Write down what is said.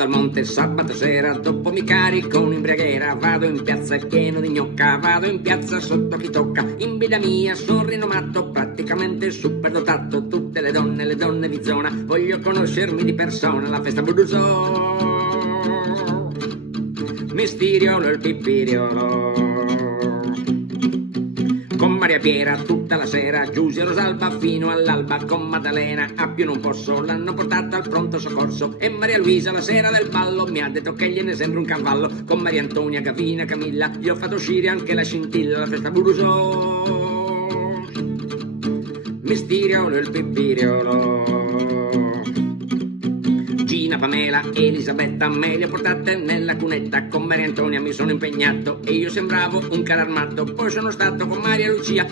dal monte sabato sera, dopo mi carico un'imbriaghera, vado in piazza è pieno di gnocca, vado in piazza sotto chi tocca, in vita mia son rinomato, praticamente superdotato, tutte le donne di zona, voglio conoscermi di persona, la festa Budusò, Mistiriolo e il Pipiriolo. Con Maria Piera tutta la sera, Giusy e Rosalba fino all'alba, con Maddalena a più non posso, l'hanno portata al pronto soccorso, e Maria Luisa la sera del ballo mi ha detto che gliene sembra un cavallo, con Maria Antonia, Gavina, Camilla, gli ho fatto uscire anche la scintilla, la festa Budusò, Mistiriolo e il Pipiriolo. Gina, Pamela, Elisabetta, me le ho portate nella cunetta, con Maria Antonia mi sono impegnato e io sembravo un carro armato, poi sono stato con Maria Lucia